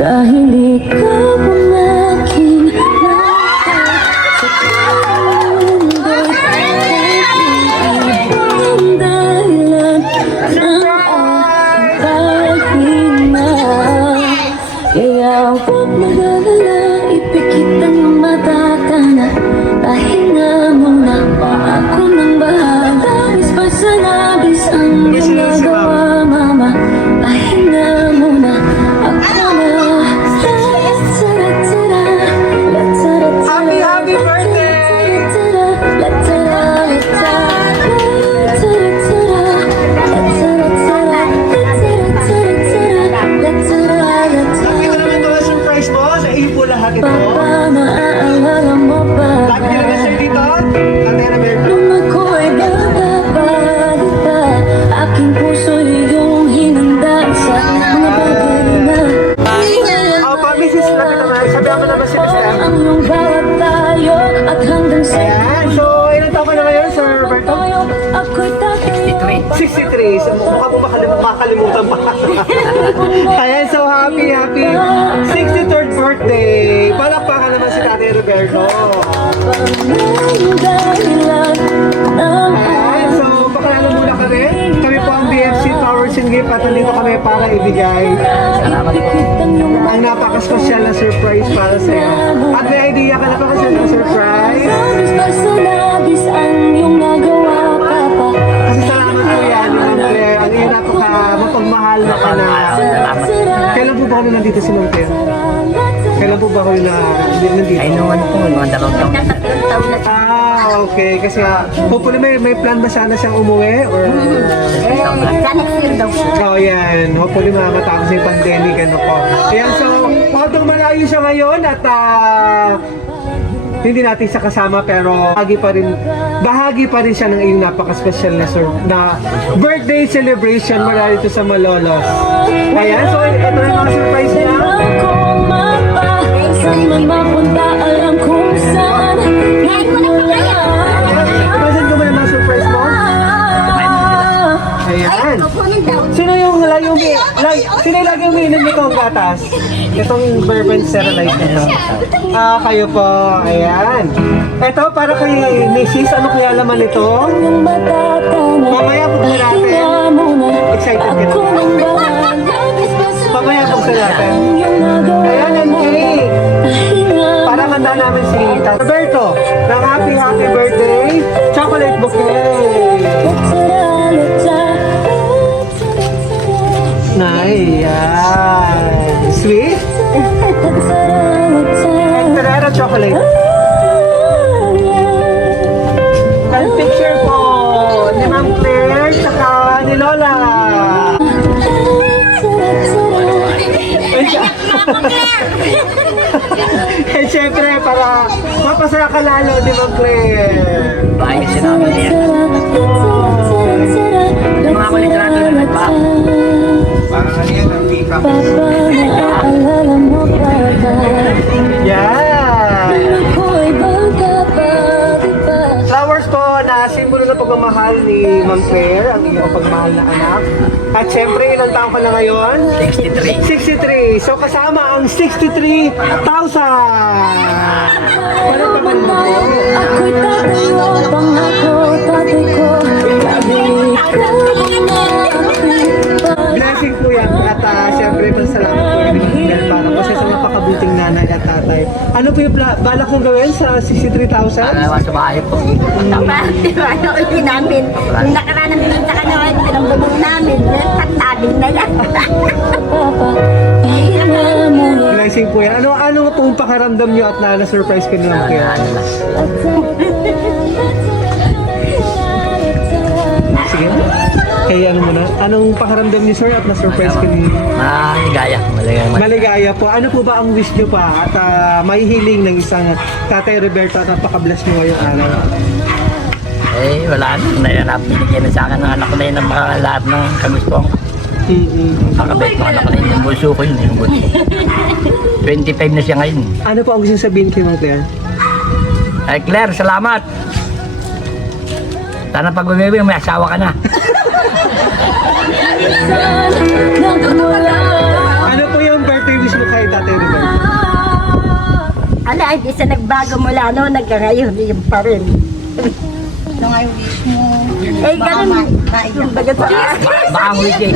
Dahil ikaw dahilan ng Ayan, so muna kami. Kami po ang BFC Powers and Gift at nandito kami para ibigay ang napaka-special na surprise para sa iyo. At may idea ka na pa kasi ng surprise? Kasi salamat po yan. Ang iyo napaka mapagmahal na ka na. Kailan po ba kami nandito si Ma'am? Kailan po ba kayo na nandito? Ay, noon po, noon dalawang taon. Ah, okay. Kasi nga, hopefully may, may plan ba sana siyang umuwi? Or... Sa next year daw po. Oh, yan. Hopefully makakatapos yung pandemic, ano po. Ayan, so, although malayo siya ngayon at ah, hindi natin siya kasama pero bahagi pa rin bahagi pa rin siya ng iyong napaka-special na, sur- na birthday celebration mula dito sa Malolos. Ayan, so ito na yung mga surprise niya. Saan man mapunta, alam kung saan Ngayon ko na pa. Pasan ko ba yung mga surprise mo? Ay, Ayan. Sino yung lagi sino yung lagi umiinom nitong gatas? Itong bourbon sterilized nito. Ah, kayo po. Ayan. Ito, para kay Mrs. Ano kaya laman nito? Mamaya po natin. Excited ka na. Mamaya po natin. Ayan. Handa namin si Roberto ng happy happy birthday chocolate bouquet. La-tara, la-tara, Nice. Yan. Sweet. Ferrero chocolate. And picture po ni Ma'am Claire tsaka ni Lola. syempre para mapasaya ka lalo ni Ma'am Claire. Bahay kasi namin yan. Mga kulit na natin na Papa, naaalala mo ba ba? Yan. Na pagmamahal ni Ma'am Claire, ang iyong pagmamahal na anak. At syempre, ilang taon ka na ngayon? 63. 63. So kasama ang 63,000. Paano naman mo? Ako'y tatayo, pangako, tatay ko Lagi ikaw ang Blessing po yan. At uh, syempre, pasalamat at tatay. Ano po yung pla- balak mong gawin sa 63,000? Para sa bahay po. Tama, ano ulit namin. Yung nakaraan ng pinta ka naman, pinambubong namin. Tatabing na muna Blessing po yan. Ano, ano pong pakiramdam nyo at na, na-surprise ka ni Ma'am Claire? Sige. Anong pakiramdam niyo sir at na-surprise ka ni Maligaya. Maligaya. Maligaya po. Ano po ba ang wish niyo pa at ah, may hiling ng isang Tatay Roberto at napaka-bless niyo ngayong araw? Eh, wala na. Nayanap. Binigyan na sa akin ng anak ko na yun ang mga lahat ng kagustuhan ko. Mm-mm. Kakabait ko anak ko na yun. Yung bunso ko yun. Yung bunso. 25 na siya ngayon. Ano po ang gusto sabihin kay Ma'am Claire? Ay, Claire, salamat. Sana pag may asawa ka na. Ano po yung birthday wish mo kay Tatay Ala, hindi siya nagbago mula noon, hanggang ngayon, yun pa rin. Ano nga yung wish mo? Eh, ganun. Kumbaga sa Baka mo ito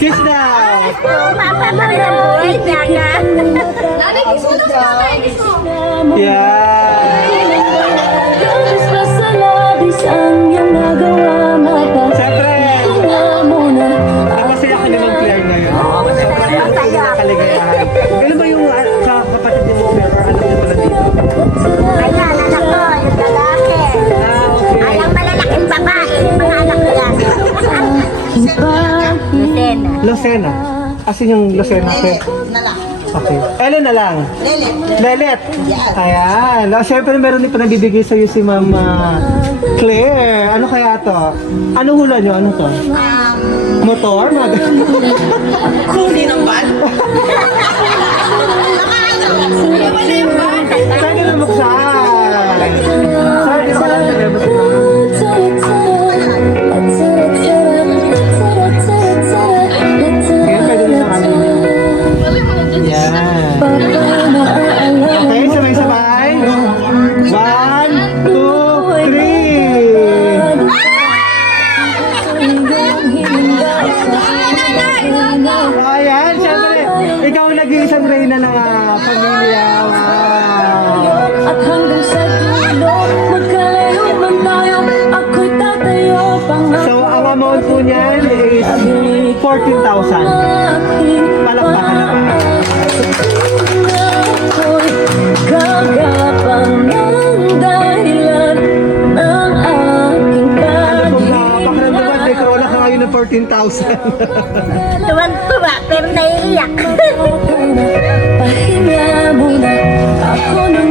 Kiss na! Mapapalala ang buhay niya nga. Yeah! Labis pa sa labis ang iyong nagawa Lucena. Asin yung Lucena? Claire? Na lang. Okay. Ellen na lang. Lelet. Lelet. Ayan. Oh, syempre meron din pa nabibigay sa'yo si Mama Claire. Ano kaya to? Ano hula nyo? Ano to? Um, Motor? Mag- Susi ng ban. Saan ka namaksan? Saan ka namaksan? Yan. Okay, sabay-sabay. One, two, three. Ayan, syempre, ikaw ang nag-iisang reyna ng ah, pamilya. Wow. At hanggang sa dulo Magkalayo man tayo Ako'y tatayo Pangako So, ang amount po niyan is 14,000. Palakpakan naman. Ng dahilan ng aking Ano kung pag uh, pakiramdaman, may corona ka ngayon ng 14,000. Tuwan-tuwa, pero naiiyak.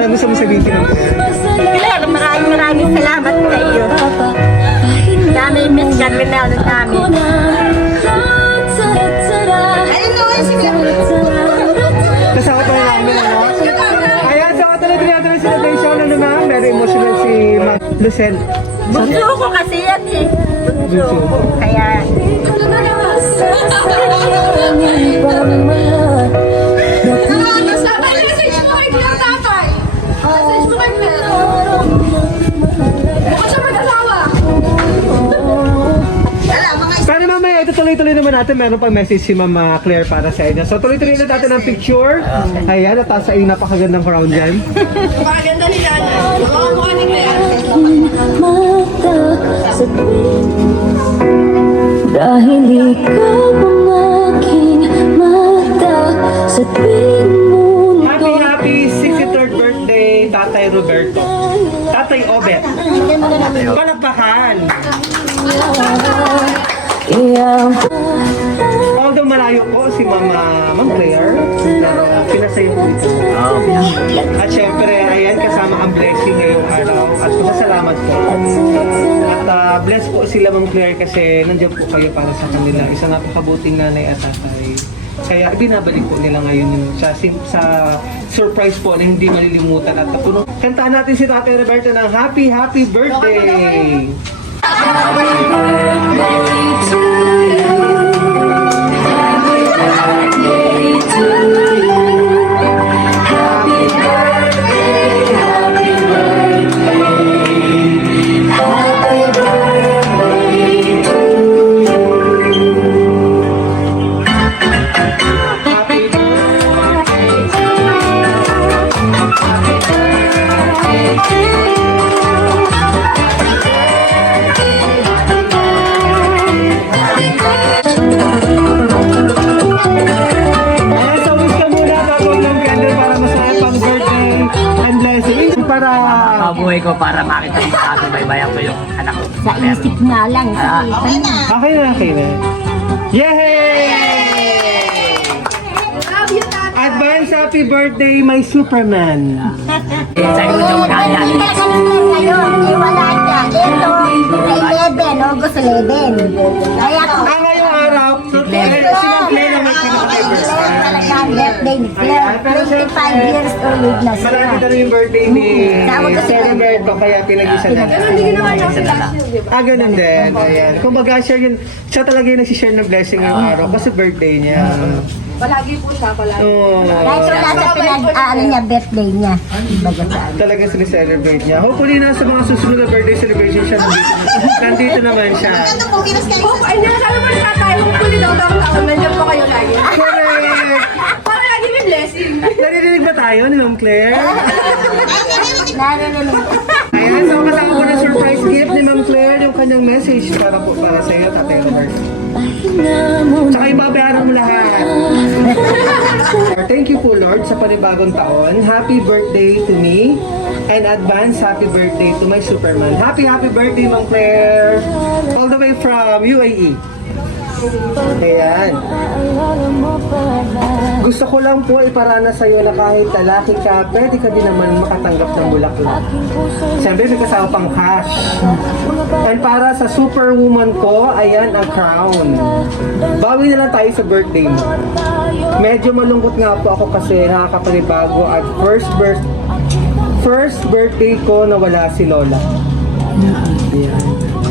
Ano gusto mo sabihin sila? Claire, maraming maraming salamat sa iyo. Dami miss ka pinalo namin. Ayun Mag Lucen. Bunso ko kasi yan eh. Bunso ko. Kaya, Message natin. Meron pa message si Mama Claire para sa inyo. So tuloy-tuloy na natin ang picture. Ayan, at sa iyo napakagandang crown dyan. Maganda ni Dana. Mga mukha ni Claire. mata sa tuwing Dahil ikaw ang aking mata sa tuwing mundo Happy, happy 63rd birthday, Tatay Roberto. Tatay Obet. Palakpakan. Po si Mama Ma'am Claire, pero pinasaya po ito. At syempre, ayan, kasama ang blessing ngayong araw. At pasalamat po. At ah, bless po sila Ma'am Claire kasi nandiyan po kayo para sa kanila. Isang napakabuting nanay at tatay. Kaya binabalik po nila ngayon yung sa, sa surprise po na hindi malilimutan at puno. Kantahan natin si Tatay Roberto ng Happy Happy Birthday! Ayan, para makita mo sa akin baybayan ko yung anak ko. sa isip nga lang. Ah. Okay na. Okay na, okay na. Yay! Advance happy birthday, my Superman. Sa likod yung kaya. Hindi ni Claire ngayon. Eh, wala siya. Ito, sa 11, August 11. Kaya kung Ah, ngayong araw, si ang may pinaka-birthday. Talaga ang birthday ni Claire. 25 years old na siya. Malapit na yung birthday ni Sir Roberto, kaya pinag-isa na. Ah, ganun din. Ayan. Kung baga, share yun, siya talaga yung nagsishare ng blessing ngayong araw kasi birthday niya. Palagi po siya, palagi. Oh, Kahit wala sa pinag, ah, ano niya, birthday niya. Baga sa ano. talagang sineselebrate niya. Hopefully na sa mga susunod na birthday celebration siya nandito, nandito naman siya. Oh, ay, sabi mo sa kung puli daw daw taon, nandiyan po kayo lagi. Correct! Para lagi may blessing. Naririnig ba tayo ni Ma'am Claire? Narinig. Ayan, so kasama ko na surprise gift ni Ma'am Claire yung kanyang message para po para sa iyo, Tatay muna Tsaka ibabayaran mo lahat. Thank you po Lord sa panibagong taon. Happy birthday to me. And advance happy birthday to my Superman. Happy, happy birthday, Ma'am Claire. All the way from UAE. Ayan. Gusto ko lang po iparana sa iyo na kahit lalaki ka, pwede ka din naman makatanggap ng bulaklak. Siyempre, may kasama pang cash. And para sa superwoman ko, ayan ang crown. Bawi na lang tayo sa birthday mo. Medyo malungkot nga po ako kasi nakakapanibago at first birth first birthday ko na wala si Lola. Ayan.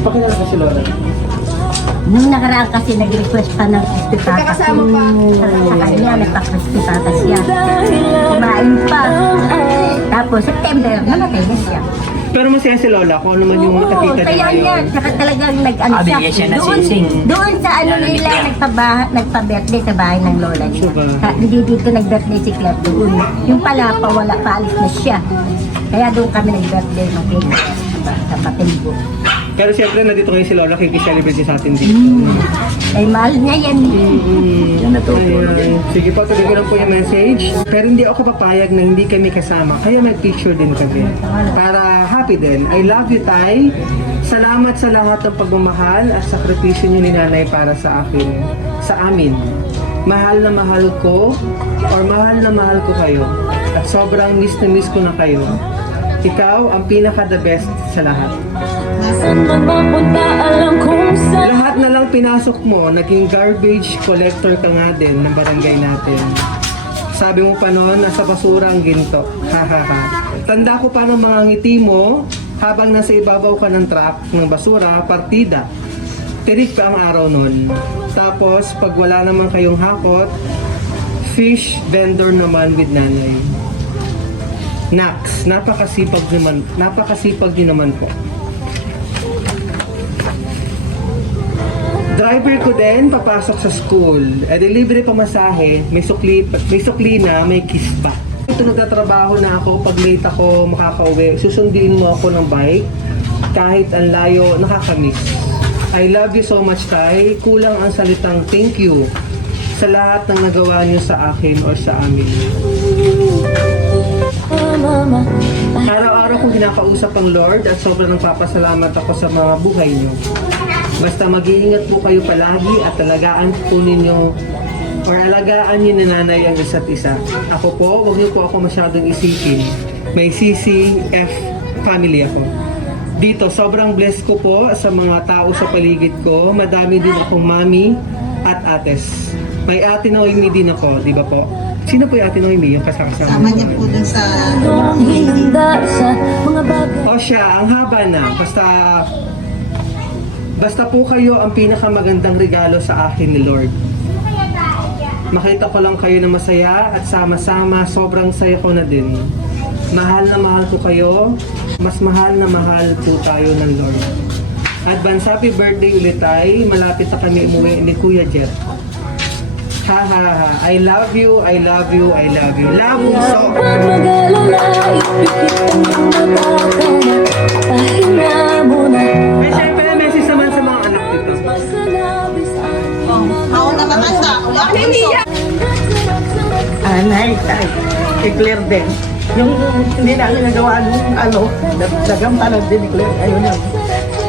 Pakilala ko si Lola. Nung nakaraan kasi nag-request pa ng crispy pata. Pa. Sa kanya, nagpa-crispy pata siya. Kumain pa. Tapos, September, namatay na siya. Pero masaya si Lola kung ano man yung Oo, nakita kaya niya niya. ngayon. Tsaka talagang nag-ano Ah, siya. bigyan siya ng Doon, doon sa ano ang nila, bigyan. nagpaba, nagpa-birthday sa bahay ng lola niya. Diba? Hindi dito nag-birthday si Claire doon. Yung pala pa, wala, paalis na siya. Kaya doon kami nag-birthday ng sa, sa Patimbo. Pero siyempre, nandito ngayon si Lola, kikiselebrate sa atin dito. Ay, mahal niya yan. Yan natutulog. Sige po, tuloy ko lang po yung message. Pero hindi ako papayag na hindi kami kasama. Kaya mag-picture din kami. Para happy din. I love you, Tay. Salamat sa lahat ng pagmamahal at sakripisyo niyo ni Nanay para sa akin. Sa amin. Mahal na mahal ko or mahal na mahal ko kayo. At sobrang miss na miss ko na kayo. Ikaw ang pinaka the best sa lahat. Lahat na lang pinasok mo, naging garbage collector ka nga din ng barangay natin. Sabi mo pa noon, nasa basura ang ginto. Ha ha ha. Tanda ko pa ng mga ngiti mo habang nasa ibabaw ka ng truck ng basura, partida. Tirik pa ang araw noon. Tapos, pag wala naman kayong hakot, fish vendor naman with nanay. Nax, napakasipag naman, napakasipag niyo naman po. Driver ko din, papasok sa school. E di libre pamasahe, may sukli, may sukli na, may kiss pa. Ito nagtatrabaho na ako, pag late ako makakauwi, susundin mo ako ng bike, kahit ang layo, nakakamiss. I love you so much, Tay. Kulang ang salitang thank you sa lahat ng nagawa niyo sa akin o sa amin. mama Araw-araw kong kinakausap ang Lord at sobrang nagpapasalamat ako sa mga buhay niyo. Basta mag-iingat po kayo palagi at alagaan po ninyo or alagaan niyo ni nanay ang isa't isa. Ako po, huwag niyo po ako masyadong isipin. May CCF family ako. Dito, sobrang blessed ko po sa mga tao sa paligid ko. Madami din akong mami at ates. May ate Noemi din ako, di ba po? Sino po yung ate Noemi? Yung kasakasama Sama niya po dun sa... Hinanda sa mga bagay O siya, ang haba na. Basta, basta po kayo ang pinakamagandang regalo sa akin ni Lord. Makita ko lang kayo na masaya at sama-sama, sobrang saya ko na din. Mahal na mahal ko kayo, mas mahal na mahal po tayo ng Lord. Advance happy birthday ulit tay, malapit na kami umuwi ni Kuya Jet. Ha ha ha, I love you, I love you, I love you. Love you so. Na May syempre, message naman sa mga anak dito. Sa labis ang Ako na matanda. Wala Ano niya? Anay, tay. Kay Claire din. Yung hindi namin nagawa nung ano, nagampanan din ni Claire. Ayun lang.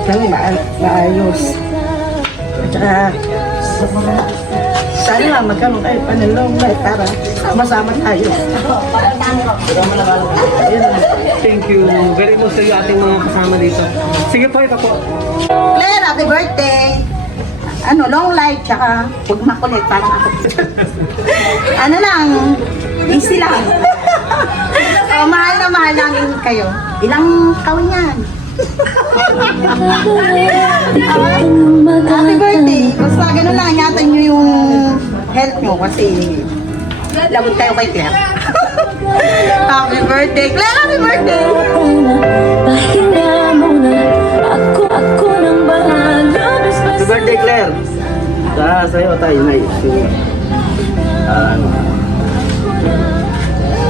Nang na, naayos. At saka, sana lang magkaroon tayo panalong na para masama tayo. Ayun. Thank you very much sa iyo ating mga kasama dito. Sige po, ito po. Claire, happy birthday. Ano, long life, tsaka huwag makulit, parang ako. ano lang, easy lang. oh, mahal na mahal namin kayo. Ilang taon yan? Happy birthday. Basta ganun lang, ingatan nyo yung health mo kasi lagot kayo kay Claire. happy birthday, Claire! Happy birthday! Pahinga muna Ako, ako nang bahala Happy birthday, Claire! Sa sa'yo tayo. Ah, ano.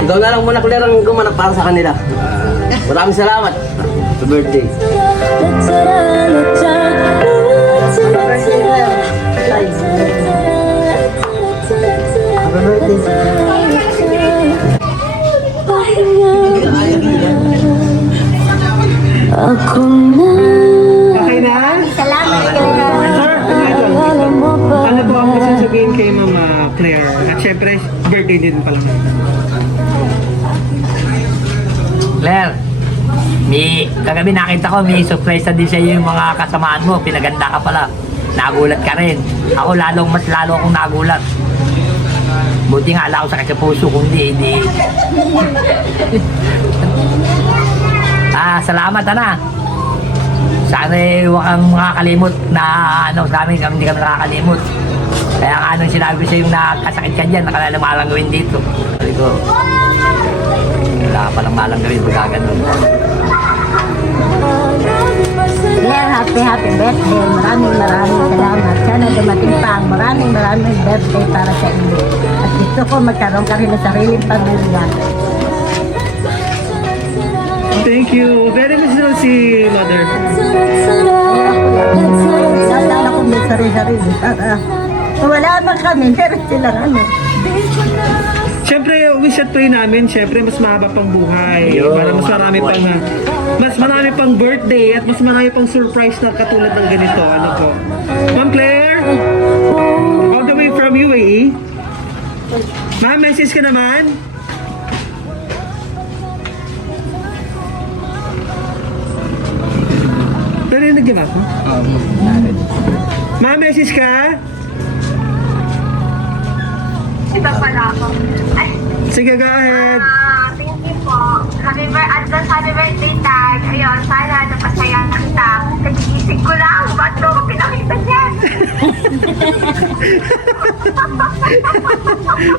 ikaw na lang muna, Claire, ang gumanap para sa kanila. Ah, maraming salamat. Happy birthday. Ako na Okay na? Salamat, ano ba Ano po ang gusto sabihin kay Mama Claire? At syempre, birthday din pala. Claire, may, kagabi nakita ko, may surprise na din sa yung mga kasamaan mo. Pinaganda ka pala. Nagulat ka rin. Ako lalong, mas lalo akong nagulat. Buti nga ala ko sa puso, kung di, di. ah, salamat, ana. Sana eh, huwag kang makakalimot na ano, sa amin, kami hindi kami nakakalimot. Kaya nga anong sinabi ko sa yung nakasakit ka dyan, malang gawin dito. Sabi ko, wala ka palang malang gawin ganun. Claire, happy, happy birthday. Maraming maraming salamat. Sana dumating pa ang maraming maraming birthday para sa inyo. At gusto ko magkaroon ka rin ng sariling pamilya. Thank you. Very much naman si Mother. Sana ko may sarili-sarili. Para wala man kami, meron silang ano. Siyempre, wish at pray namin, siyempre, mas mahaba pang buhay. Yo, para mas marami mahaba pang, ah, mas marami pang birthday at mas marami pang surprise na katulad ng ganito. Ano po? Ma'am Claire, all the way from UAE. Ma'am, message ka naman. Narinig niyo ba ako? Ma'am, message ka? Ito pala ako. Ay, Sige, go ahead. ah, thank you po. Happy birthday, advance happy birthday, Tag. Ayun, sana napasaya kita. Nagigising ko lang. Ba't mo ko pinakita niyan?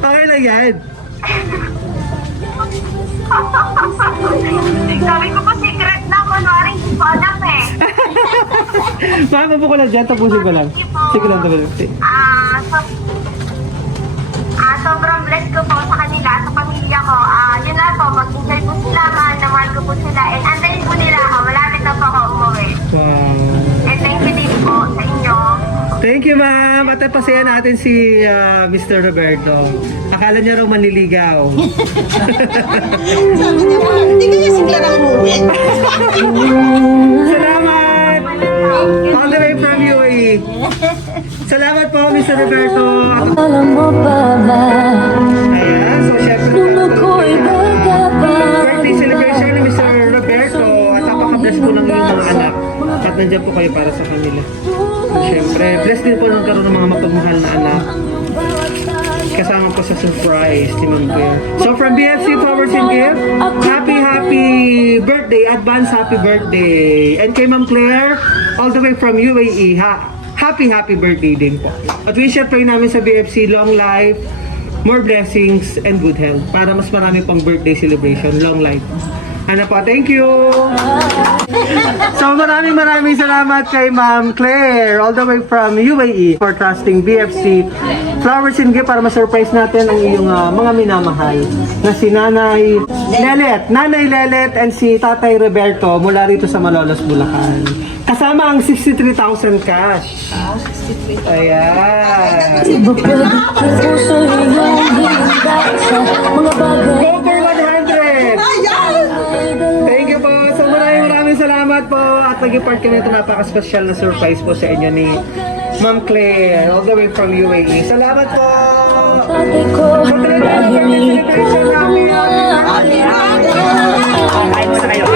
Okay lang yan. Sabi ko po secret na. Kunwari, hindi ko alam eh. Ma'am, mabu ko lang dyan. Tapusin ko lang. Sige lang, tapusin. Ah, so, blessed ko po sa kanila, sa pamilya ko. Ah, yun lang po, mag-enjoy po sila, mahal na mahal ko po sila. And antayin po nila ako, malapit na po ako umuwi. Wow. And thank you din po sa inyo. Thank you, ma'am. At pasaya natin si ah, Mr. Roberto. Akala niya raw maniligaw. Sabi niya po, hindi kaya si Claire ang umuwi. Salamat! All the way from UAE. Salamat po, Mr. Roberto. Alam mo ba ba Ayan, so syempre, Nung ako'y bata pa birthday celebration ni Mr. Roberto at napaka-bless po ng inyong mga anak at nandiyan po kayo para sa kanila. Siyempre, bless din po ng karoon ng mga mapagmahal na anak. Kasama po sa surprise ni Ma'am Claire. So from BFC Flowers and Gift, happy, happy birthday, advance happy birthday. And kay Ma'am Claire, all the way from UAE, ha happy, happy birthday din po. At wish and pray namin sa BFC, long life, more blessings, and good health para mas marami pang birthday celebration, long life. Ano po, thank you! So maraming maraming salamat kay Ma'am Claire all the way from UAE for trusting BFC Flowers and Gift para ma-surprise natin ang iyong ah, mga minamahal na si Nanay Lelet, Nanay Lelet and si Tatay Roberto mula rito sa Malolos, Bulacan. Kasama ang 63,000 cash. Ayan. Go for 100! Thank salamat po at naging part kami ito. Napaka-special na surprise po sa inyo ni Ma'am Claire, all the way from UAE. Salamat po! Patuloy tayo ng celebration namin! Ay, ay, ay, ay,